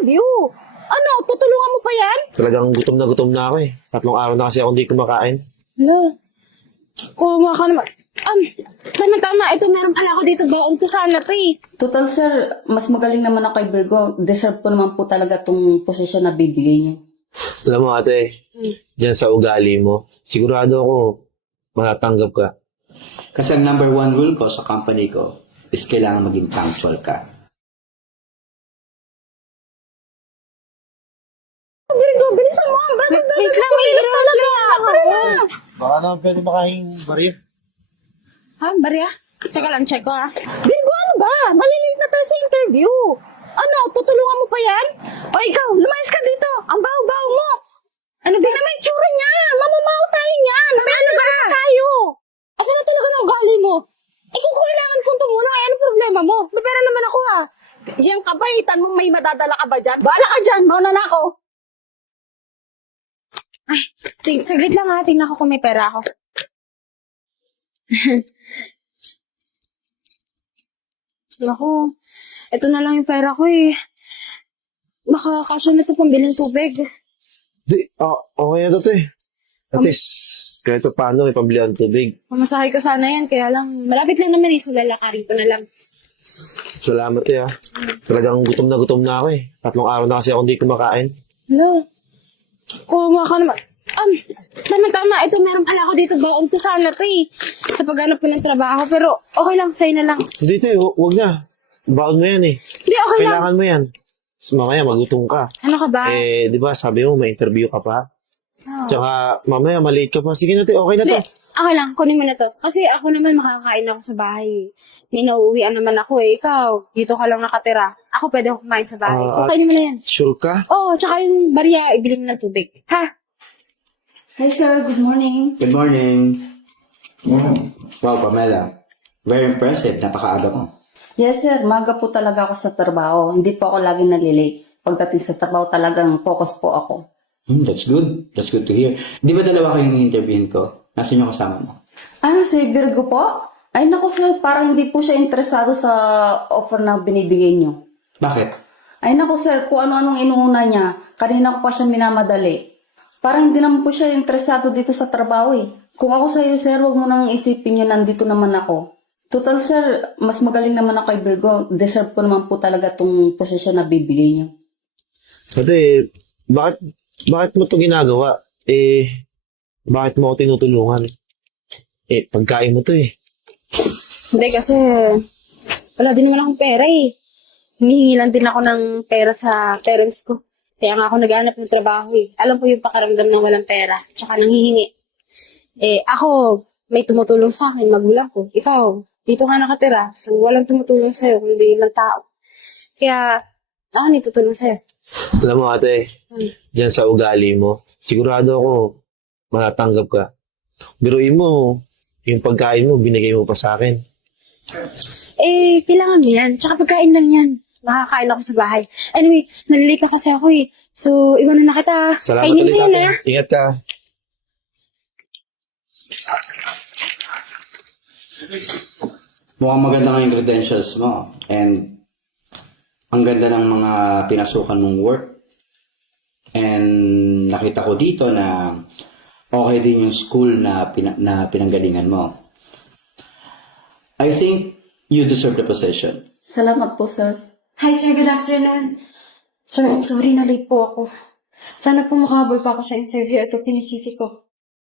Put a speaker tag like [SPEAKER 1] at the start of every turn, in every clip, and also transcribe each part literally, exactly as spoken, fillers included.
[SPEAKER 1] interview. Ano, tutulungan mo pa yan?
[SPEAKER 2] Talagang gutom na gutom na ako eh. Tatlong araw na kasi ako hindi kumakain.
[SPEAKER 1] Hala, kuha ka naman. Um, tama-tama, ito meron pala ako dito. Baon ko sana to eh.
[SPEAKER 3] Total sir, mas magaling naman ako kay Virgo. Deserve ko naman po talaga tong posisyon na bibigay niyo.
[SPEAKER 2] Alam mo ate, dyan sa ugali mo, sigurado ako matatanggap ka.
[SPEAKER 4] Kasi ang number one rule ko sa company ko is kailangan maging punctual ka.
[SPEAKER 1] Virgo, bilisan mo. Bakit ba? Wait lang, may talaga.
[SPEAKER 2] Baka naman pwede makain bariya.
[SPEAKER 1] Ha, Maria? Tsaka lang, check ko ha. Virgo, ano ba? Malilate na tayo sa interview. Ano, tutulungan mo pa yan? O ikaw, lumayas ka dito. Ang baho-baho mo. Ano ba? Tingnan mo yung tsura niya. Mamamaw tayo niyan. Ano ba? Tayo. Asa na talaga na ugali mo? Eh kung kailangan kong tumulong, eh ano problema mo? May pera naman ako ha. Yung kabaitan mo, may madadala ka ba dyan? Bahala ka dyan, mauna na ako. Ay, ting saglit lang ha. Tingnan ko kung may pera ako. Naku, ito na lang yung pera ko eh. Baka kasya na ito pambiling tubig.
[SPEAKER 2] Di, ah, okay na to te. At least, kahit pa paano, may pambili ang tubig.
[SPEAKER 1] Mamasahe ko sana yan, kaya lang, malapit lang naman eh, so lalakarin ko na lang.
[SPEAKER 2] Salamat eh ah. Talagang gutom na gutom na ako eh. Tatlong araw na kasi ako hindi kumakain.
[SPEAKER 1] Hala, kuha ka naman. Um, tama-tama, ito meron pala ako dito. Baon ko sana ito eh. Sa paghanap ko ng trabaho, pero okay lang, sa'yo na lang.
[SPEAKER 2] Hindi te, hu- huwag na. Baon mo yan eh.
[SPEAKER 1] Hindi, okay lang.
[SPEAKER 2] Kailangan mo yan. Tapos mamaya magutom ka.
[SPEAKER 1] Ano ka ba?
[SPEAKER 2] Eh, di ba sabi mo may interview ka pa?
[SPEAKER 1] Oh.
[SPEAKER 2] Tsaka mamaya maliit ka pa. Sige na te, okay na
[SPEAKER 1] Hindi,
[SPEAKER 2] to.
[SPEAKER 1] okay lang, kunin mo na to. Kasi ako naman makakain ako sa bahay. May nauuwian naman ako eh. Ikaw, dito ka lang nakatira. Ako pwede ako kumain sa bahay. So,
[SPEAKER 2] Ah,
[SPEAKER 1] kainin mo na yan.
[SPEAKER 2] Sure ka?
[SPEAKER 1] Oo, oh, tsaka yung barya, ibili mo ng tubig. Ha?
[SPEAKER 3] Hi sir, good morning.
[SPEAKER 4] Good morning. Wow, Pamela. Very impressive. Napakaaga mo.
[SPEAKER 3] Yes sir, maga po talaga ako sa trabaho. Hindi po ako laging nalilate. Pagdating sa trabaho talagang focus po ako.
[SPEAKER 4] Hmm, that's good. That's good to hear. Di ba dalawa kayong interviewin ko? Nasaan yung kasama mo?
[SPEAKER 3] Ah, si Virgo po? Ay naku sir, parang hindi po siya interesado sa offer na binibigay niyo.
[SPEAKER 4] Bakit?
[SPEAKER 3] Ay naku sir, kung ano-anong inuuna niya, kanina ko pa siya minamadali. Parang hindi naman po siya interesado dito sa trabaho eh. Kung ako sa'yo sir, huwag mo nang isipin niyo nandito naman ako. Total sir, mas magaling naman ako kay Virgo. Deserve ko naman po talaga tong posisyon na bibigay niyo.
[SPEAKER 2] Ate, bakit, bakit mo to ginagawa? Eh, bakit mo ako tinutulungan? Eh, pagkain mo to eh.
[SPEAKER 1] Hindi kasi, wala din naman akong pera eh. Humihingi lang din ako ng pera sa parents ko. Kaya nga ako naghanap ng trabaho eh. Alam ko yung pakaramdam ng walang pera. Tsaka nanghihingi. Eh, ako, may tumutulong sa akin, magulang ko. Ikaw, dito ka nakatira. So, walang tumutulong sa'yo, kundi ng tao. Kaya, ako nitutulong sa'yo.
[SPEAKER 2] Alam mo ate, dyan sa ugali mo, sigurado ako matatanggap ka. Biruin mo, yung pagkain mo, binigay mo pa sa akin.
[SPEAKER 1] Eh, kailangan mo yan. Tsaka pagkain lang yan. Makakain ako sa bahay. Anyway, nalilate na kasi ako eh. So, iwanan na kita.
[SPEAKER 2] Salamat
[SPEAKER 1] Kainin
[SPEAKER 2] ulit
[SPEAKER 1] mo yan
[SPEAKER 2] ate.
[SPEAKER 1] ah.
[SPEAKER 2] Ingat ka.
[SPEAKER 4] Mukhang maganda nga yung credentials mo. And ang ganda ng mga pinasukan mong work. And nakita ko dito na okay din yung school na, pina- na pinanggalingan mo. I think you deserve the position.
[SPEAKER 3] Salamat po sir.
[SPEAKER 1] Hi sir, good afternoon. Sir, I'm sorry na late po ako. Sana po makahabol pa ako sa interview. Ito, pinisisi ko.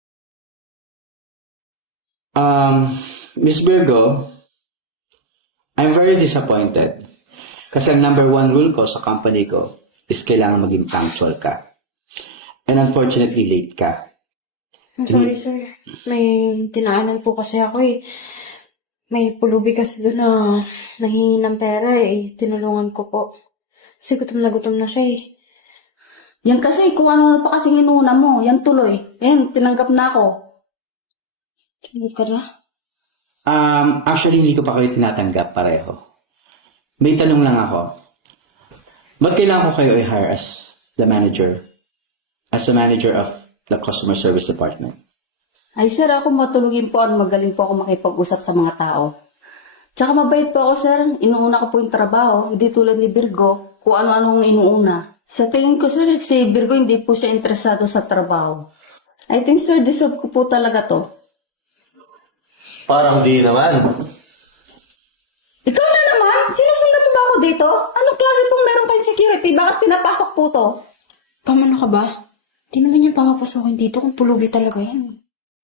[SPEAKER 4] Um, Miss Virgo, I'm very disappointed. Kasi ang number one rule ko sa company ko is kailangan maging punctual ka. And unfortunately, late ka.
[SPEAKER 1] I'm sorry sir. May tinaanan po kasi ako eh. May pulubi kasi doon na nanghingi ng pera eh. Tinulungan ko po. Kasi gutom na gutom na siya eh.
[SPEAKER 3] Yan kasi, kung ano pa kasing inuuna mo, yan tuloy. Yan, tinanggap na ako.
[SPEAKER 1] Ano ka na?
[SPEAKER 4] Um, actually, hindi ko pa kayo tinatanggap pareho. May tanong lang ako. Ba't kailangan ko kayo i-hire as the manager? As the manager of the customer service department?
[SPEAKER 3] Ay sir, ako matulungin po at magaling po ako makipag-usap sa mga tao. Tsaka mabait po ako, sir. Inuuna ko po yung trabaho. Hindi tulad ni Virgo, kung ano-anong inuuna. Sa tingin ko, sir, si Virgo hindi po siya interesado sa trabaho. I think, sir, deserve ko po talaga to.
[SPEAKER 2] Parang di naman.
[SPEAKER 3] Ikaw na naman? Sinusundan mo ba ako dito? Anong klase pong meron kayong security? Bakit pinapasok po to?
[SPEAKER 1] Pamano ka ba? Di naman niya papapasokin dito kung pulubi talaga yan.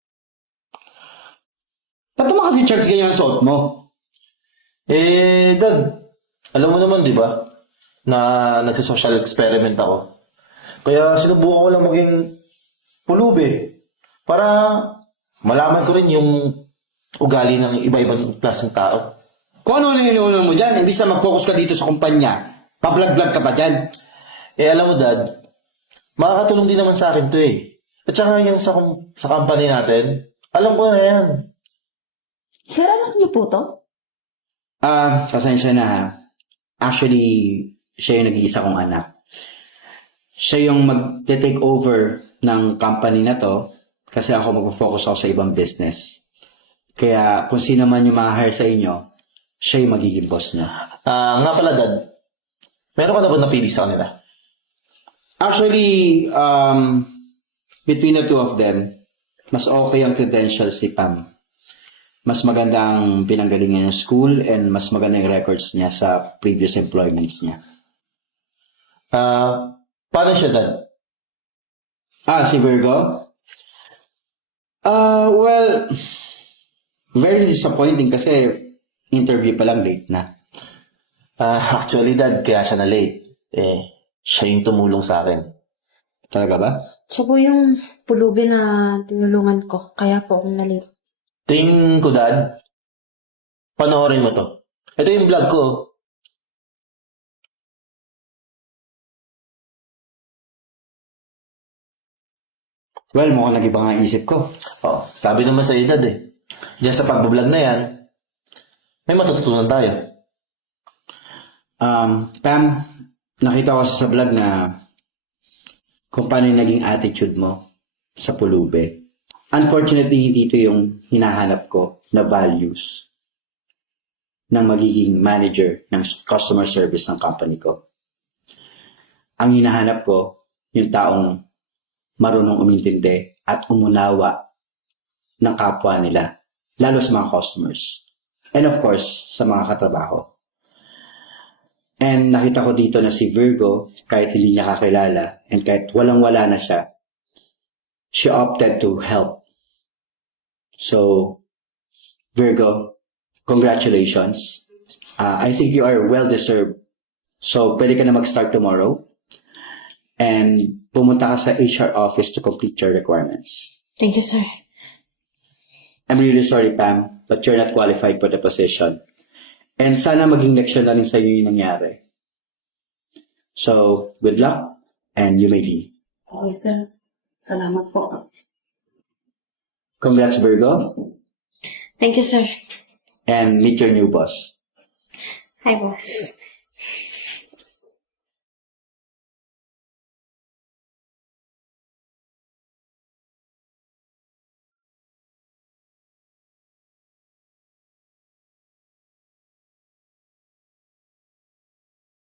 [SPEAKER 4] Ba't naman kasi Charles ganyan ang suot mo?
[SPEAKER 2] Eh, Dad, alam mo naman, di ba, na nagsa-social experiment ako. Kaya sinubukan ko lang maging pulubi para malaman ko rin yung ugali ng iba-ibang klaseng tao.
[SPEAKER 4] Kung ano lang inuunan mo dyan, imbis na mag-focus ka dito sa kumpanya, pa-vlog-vlog ka pa dyan.
[SPEAKER 2] Eh, alam mo, Dad, makakatulong din naman sa akin to eh. At saka yung sa, sa company natin, alam ko na yan.
[SPEAKER 3] Sir, anak niyo po to?
[SPEAKER 4] Ah, pasensya na ha. Actually, siya yung nag-iisa kong anak. Siya yung mag-take over ng company na to kasi ako mag-focus ako sa ibang business. Kaya kung sino man yung ma-hire sa inyo, siya yung magiging boss niya.
[SPEAKER 2] Ah, nga pala, Dad, meron ka na ba napili sa kanila?
[SPEAKER 4] Actually, um, between the two of them, mas okay ang credentials ni Pam. Mas maganda ang pinanggalingan niya school and mas maganda yung records niya sa previous employments niya.
[SPEAKER 2] Ah, paano siya, Dad?
[SPEAKER 4] Ah, si Virgo? Ah, well, very disappointing kasi interview pa lang late na.
[SPEAKER 2] Ah, actually, Dad, kaya siya na late. Eh, siya yung tumulong sa akin.
[SPEAKER 4] Talaga ba?
[SPEAKER 1] Siya po yung pulubi na tinulungan ko. Kaya po akong nalit.
[SPEAKER 2] Tingin ko, Dad, panoorin mo to. Ito yung vlog ko.
[SPEAKER 4] Well, mukhang nag-iba nga ang isip ko.
[SPEAKER 2] Oh, sabi naman sa edad eh. Diyan sa pagbablog na yan, may matututunan tayo.
[SPEAKER 4] Um, Pam, nakita ko sa vlog na kung paano yung naging attitude mo sa pulube. Unfortunately, hindi ito yung hinahanap ko na values ng magiging manager ng customer service ng company ko. Ang hinahanap ko, yung taong marunong umintindi at umunawa ng kapwa nila, lalo sa mga customers. And of course, sa mga katrabaho. And nakita ko dito na si Virgo, kahit hindi niya kakilala, and kahit walang-wala na siya, she opted to help. So, Virgo, congratulations. Uh, I think you are well-deserved. So, pwede ka na mag-start tomorrow. And pumunta ka sa H R office to complete your requirements.
[SPEAKER 1] Thank you, sir.
[SPEAKER 4] I'm really sorry, Pam, but you're not qualified for the position. And sana maging leksyon na rin sa iyo yung nangyari. So, good luck, and you may leave.
[SPEAKER 3] Okay, sir. Salamat po.
[SPEAKER 4] Congrats, Virgo,
[SPEAKER 1] Thank you, sir.
[SPEAKER 4] and meet your new boss.
[SPEAKER 1] Hi, boss.